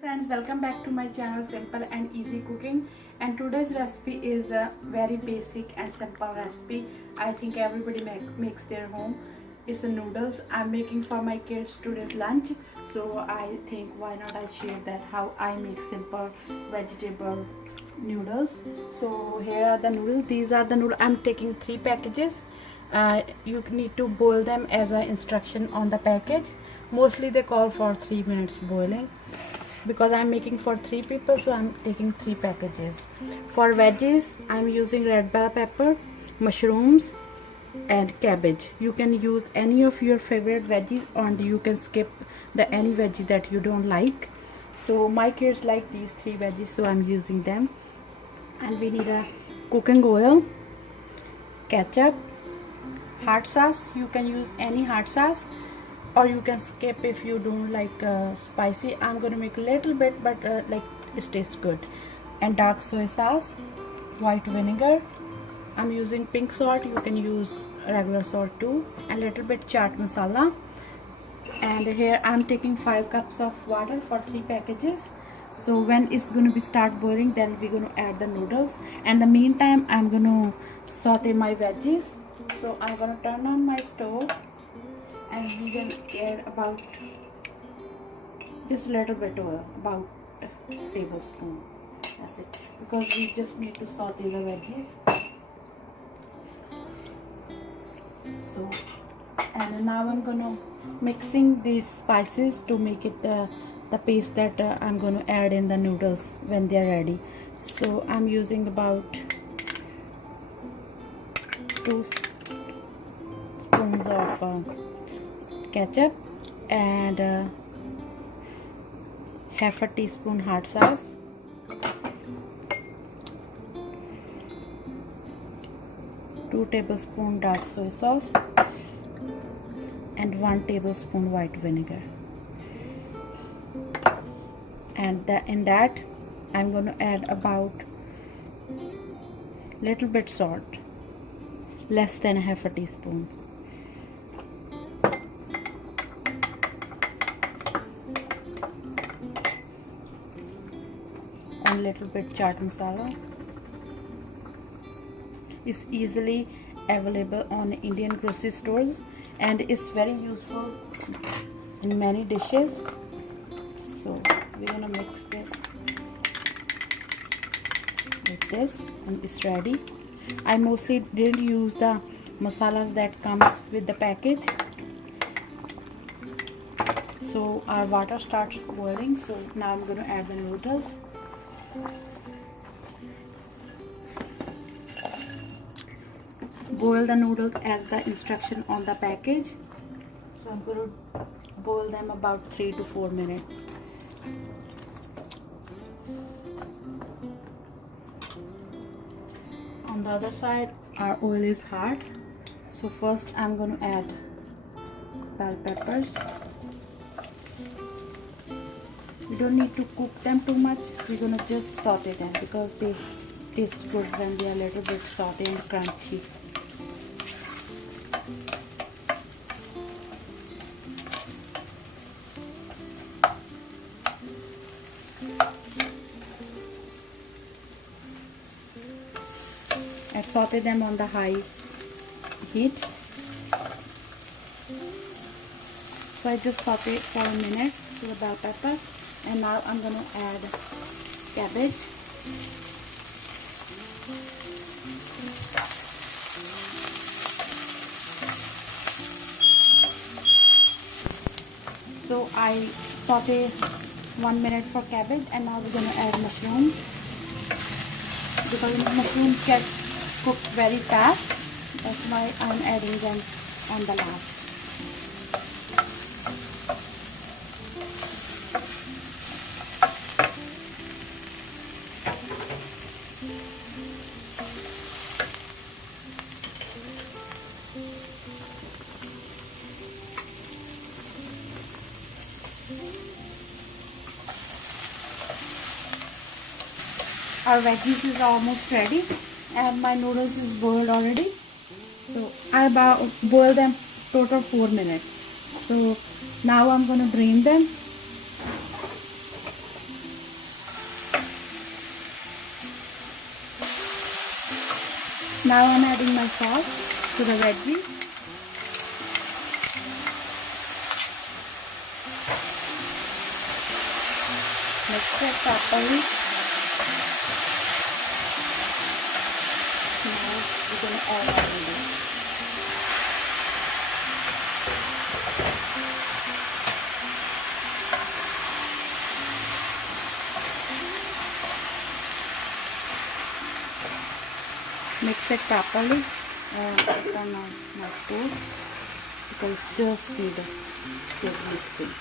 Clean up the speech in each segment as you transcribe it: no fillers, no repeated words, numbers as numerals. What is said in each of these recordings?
Friends, welcome back to my channel Simple and Easy Cooking, and today's recipe is a very basic and simple recipe. I think everybody makes their home. It's the noodles I'm making for my kids today's lunch, so I think why not I share that how I make simple vegetable noodles. So here are the noodles. These are the noodles. I'm taking 3 packages. You need to boil them as an instruction on the package. Mostly they call for 3 minutes boiling. Because I'm making for 3 people, so I'm taking 3 packages. For veggies, I'm using red bell pepper, mushrooms and cabbage. You can use any of your favorite veggies, and you can skip the any veggie that you don't like. So my kids like these 3 veggies, so I'm using them. And we need a cooking oil, ketchup, hot sauce. You can use any hot sauce, or you can skip if you don't like spicy. I'm gonna make a little bit, but like it tastes good. And dark soy sauce, white vinegar. I'm using pink salt. You can use regular salt too. And little bit chaat masala. And here I'm taking 5 cups of water for 3 packages. So when it's gonna be start boiling, then we're gonna add the noodles. And the meantime, I'm gonna saute my veggies. So I'm gonna turn on my stove. And we can add about just a little bit oil, about a tablespoon. That's it, because we just need to saute the veggies. So, and now I'm gonna mixing these spices to make it the paste that I'm gonna add in the noodles when they're ready. So I'm using about 2 spoons of ketchup and half a teaspoon hot sauce, 2 tablespoons dark soy sauce, and 1 tablespoon white vinegar. And in that I'm going to add about little bit salt, less than half a teaspoon. And little bit chaat masala. Is easily available on Indian grocery stores, and it's very useful in many dishes. So we're gonna mix this with this, and it's ready. I mostly didn't use the masalas that comes with the package. So our water starts boiling, so now I'm gonna add the noodles. Boil the noodles as the instruction on the package. So I'm going to boil them about 3 to 4 minutes. On the other side, our oil is hot. So first I'm going to add bell peppers. We don't need to cook them too much. We're going to just saute them because they taste good when they are a little bit sauté and crunchy. And saute them on the high heat. So I just saute it for a minute to the bell pepper. And now I'm going to add cabbage. So I saute 1 minute for cabbage, and now we're going to add mushrooms. Because mushrooms get cooked very fast, that's why I'm adding them on the last. Our veggies is almost ready, and my noodles is boiled already. So I boil them total 4 minutes. So now I'm going to drain them. Now I'm adding my sauce to the veggies. Mix it properly. Now we're going to add our noodles. Mix it properly. Turn on my stove because just need a good mixing.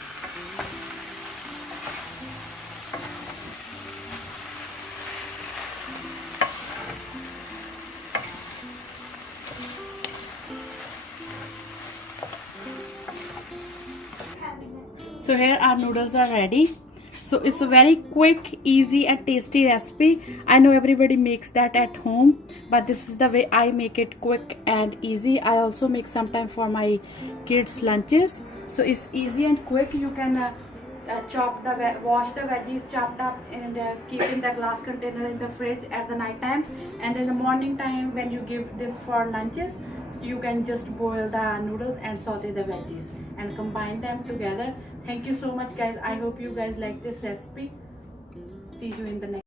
So here our noodles are ready. So it's a very quick, easy and tasty recipe. I know everybody makes that at home, but this is the way I make it, quick and easy. I also make sometime for my kids lunches. So it's easy and quick. You can wash the veggies chopped up and keep in the glass container in the fridge at the night time, and in the morning time when you give this for lunches, you can just boil the noodles and saute the veggies and combine them together. Thank you so much guys. I hope you guys like this recipe. See you in the next